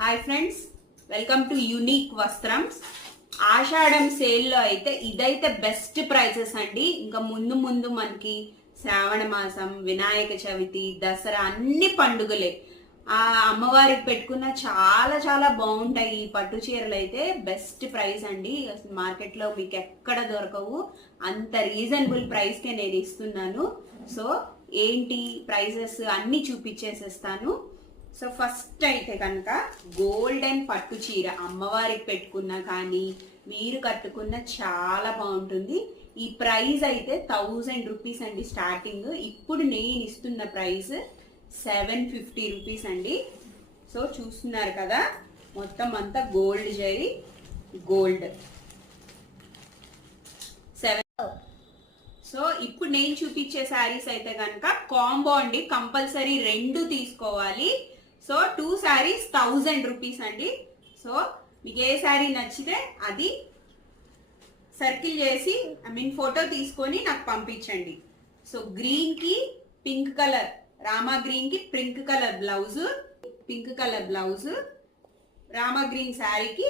Hi friends, welcome to unique Vastrams. ఆషాఢం సేల్లో అయితే ఇదైతే బెస్ట్ ప్రైసెస్ అండి. ఇంకా ముందు ముందు మనకి శ్రావణ మాసం, వినాయక చవితి, దసరా అన్ని పండుగలే. ఆ అమ్మవారికి పెట్టుకున్న చాలా చాలా బాగుంటాయి ఈ పట్టు చీరలు. అయితే బెస్ట్ ప్రైస్ అండి. మార్కెట్ లో మీకు ఎక్కడ దొరకవు. అంత రీజనబుల్ ప్రైస్ కే నేను ఇస్తున్నాను. సో ఏంటి ప్రైజెస్ అన్ని చూపించేసేస్తాను. సో ఫస్ట్ అయితే కనుక గోల్డెన్ పట్టు చీర అమ్మవారికి పెట్టుకున్నా కానీ మీరు కట్టుకున్న చాలా బాగుంటుంది. ఈ ప్రైస్ అయితే 1000 రూపీస్ అండి స్టార్టింగ్. ఇప్పుడు నేను ఇస్తున్న ప్రైస్ 750 రూపీస్ అండి. సో చూస్తున్నారు కదా, మొత్తం అంతా గోల్డ్ జరీ, గోల్డ్ 7. సో ఇప్పుడు నేను చూపించే శారీస్ అయితే కనుక కాంబో అండి. కంపల్సరీ 2 తీసుకోవాలి. సో 2 శారీస్ 1000 రూపీస్ అండి. సో మీకు ఏ శారీ నచ్చితే అది సర్కిల్ చేసి ఫోటో తీసుకొని నాకు పంపించండి. సో గ్రీన్ కి పింక్ కలర్, రామా గ్రీన్ కి pink colour blouse, pink colour blouse, Rama green శారీకి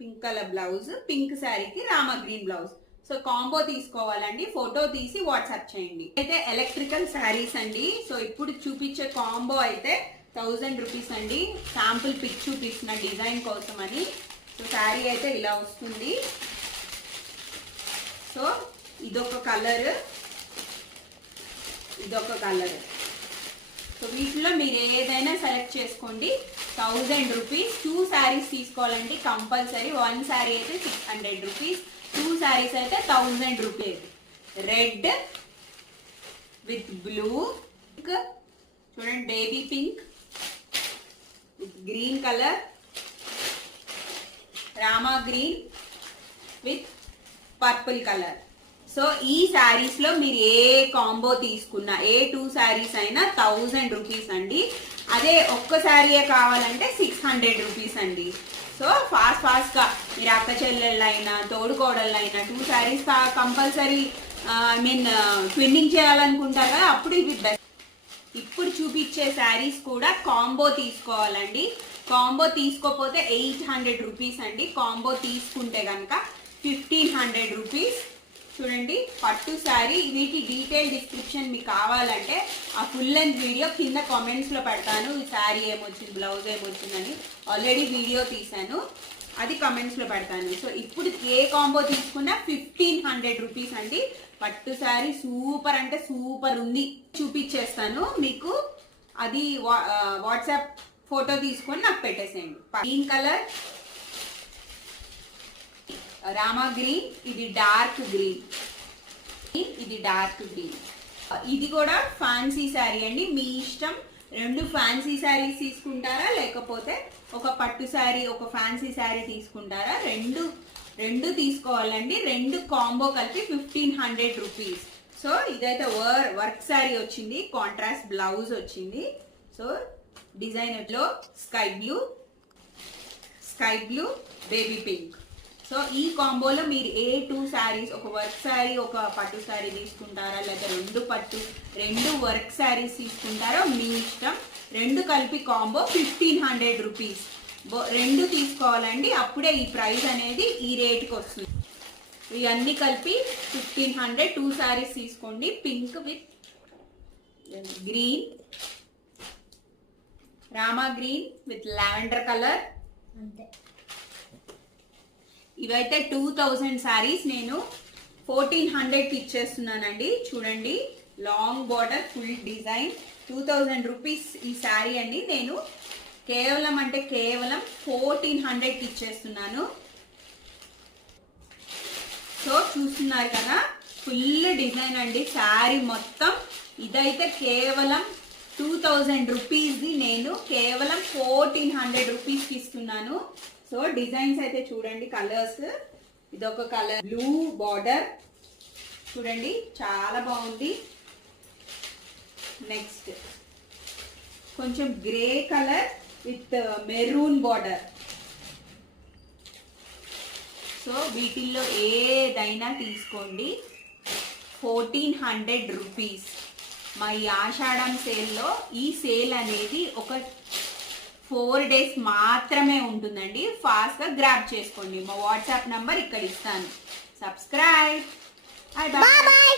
పింక్ కలర్ బ్లౌజ్, పింక్ శారీకి Rama green blouse. So combo తీసుకోవాలండి. ఫోటో తీసి వాట్సాప్ చేయండి. అయితే ఎలక్ట్రికల్ శారీస్ అండి. సో ఇప్పుడు చూపించే కాంబో అయితే 1000 రూపీస్ అండి. శాంపుల్ పిక్ చూపిస్తున్న డిజైన్ కోసం అని. సో శారీ అయితే ఇలా వస్తుంది. సో ఇదొక కలర్, ఇదొక కలర్. సో వీటిలో మీరు ఏదైనా సెలెక్ట్ చేసుకోండి. 1000 రూపీస్. 2 శారీస్ తీసుకోవాలండి కంపల్సరీ. 1 శారీ అయితే 600 రూపీస్, 2 శారీస్ అయితే 1000 రూపీస్. రెడ్ విత్ బ్లూ, చూడండి baby pink, green colour, Rama green with purple colour. So ఈ శారీస్ లో మీరు ఏ కాంబో తీసుకున్నా, ఏ 2 శారీస్ అయినా 1000 రూపీస్ అండి. అదే ఒక్క శారీయే కావాలంటే 600 రూపీస్ అండి. సో ఫాస్ట్ గా మీరు అక్క చెల్లెళ్ళైనా తోడుకోడళ్ళైనా 2 శారీస్ కంపల్సరీ ట్విన్నింగ్ చేయాలనుకుంటారు కదా, అప్పుడు ఇవి బెస్ట్. ఇప్పుడు చూపించే శారీస్ కూడా కాంబో తీసుకోవాలండి. కాంబో తీసుకోపోతే 800 రూపీస్ అండి. కాంబో తీసుకుంటే కనుక 1500 రూపీస్. చూడండి పట్టు శారీ. వీటి డీటెయిల్ డిస్క్రిప్షన్ మీకు కావాలంటే ఆ ఫుల్ లెంత్ వీడియో కింద కామెంట్స్ లో పెడతాను. ఈ శారీ ఏమొచ్చింది, బ్లౌజ్ ఏమొచ్చిందని ఆల్రెడీ వీడియో తీసాను, అది కమెంట్స్ లో పెడతాను. సో ఇప్పుడు ఏ కాంబో తీసుకున్నా 1500 రూపీస్ అండి. పట్టు శారీ సూపర్ అంటే సూపర్ ఉంది. చూపించేస్తాను మీకు. అది వాట్సాప్ ఫోటో తీసుకొని నాకు పెట్టేసేయండి. గ్రీన్ కలర్, రామా గ్రీన్, ఇది డార్క్ గ్రీన్, ఇది డార్క్ గ్రీన్. ఇది కూడా ఫ్యాన్సీ శారీ అండి. మీ ఇష్టం. 2 ఫ్యాన్సీ శారీస్ తీసుకుంటారా, లేకపోతే ఒక పట్టు శారీ ఒక ఫ్యాన్సీ శారీ తీసుకుంటారా? రెండు తీసుకోవాలండి. 2 కాంబో కలిపి 1500 రూపీస్. సో ఇదైతే వర్క్ శారీ వచ్చింది, కాంట్రాస్ట్ బ్లౌజ్ వచ్చింది. సో డిజైనర్ లో sky blue, baby pink. So ఈ కాంబోలో మీరు ఏ 2 శారీస్, ఒక వర్క్ శారీ ఒక పట్టు శారీ తీసుకుంటారా, లేక 2 పట్టు 2 వర్క్ శారీస్ తీసుకుంటారో మీ ఇష్టం. 2 కలిపి కాంబో 1500 రూపీస్. 2 తీసుకోవాలండి. అప్పుడే ఈ ప్రైస్ అనేది ఈ రేట్కి వస్తుంది. ఇవన్నీ కలిపి 1500. 2 శారీస్ తీసుకోండి. Pink with green, Rama green with lavender colour. అంతే. ఇవైతే 2000 శారీస్ నేను 1400కి ఇచ్చేస్తున్నానండి. చూడండి long border, full design, 2000 rupees ఈ శారీ అండి. నేను కేవలం 1400కి ఇచ్చేస్తున్నాను. సో చూస్తున్నారు కదా, ఫుల్ డిజైన్ అండి శారీ మొత్తం. ఇదైతే కేవలం 2000 రూపీస్ది నేను కేవలం 1400 రూపీస్కి ఇస్తున్నాను. సో డిజైన్స్ అయితే చూడండి, కలర్స్. ఇదొక కలర్, బ్లూ బార్డర్ చూడండి చాలా బాగుంది. నెక్స్ట్ కొంచెం grey colour with maroon border. So వీటిల్లో ఏదైనా తీసుకోండి. 1400 రూపీస్. మా ఈ ఆషాఢం సేల్లో ఈ సేల్ అనేది ఒక 4 days మాత్రమే ఉంటుందండి. ఫాస్ట్ గా గ్రాబ్ చేసుకోండి. మా వాట్సాప్ నంబర్ ఇక్కడ ఇస్తాను. సబ్స్క్రైబ్. Bye bye.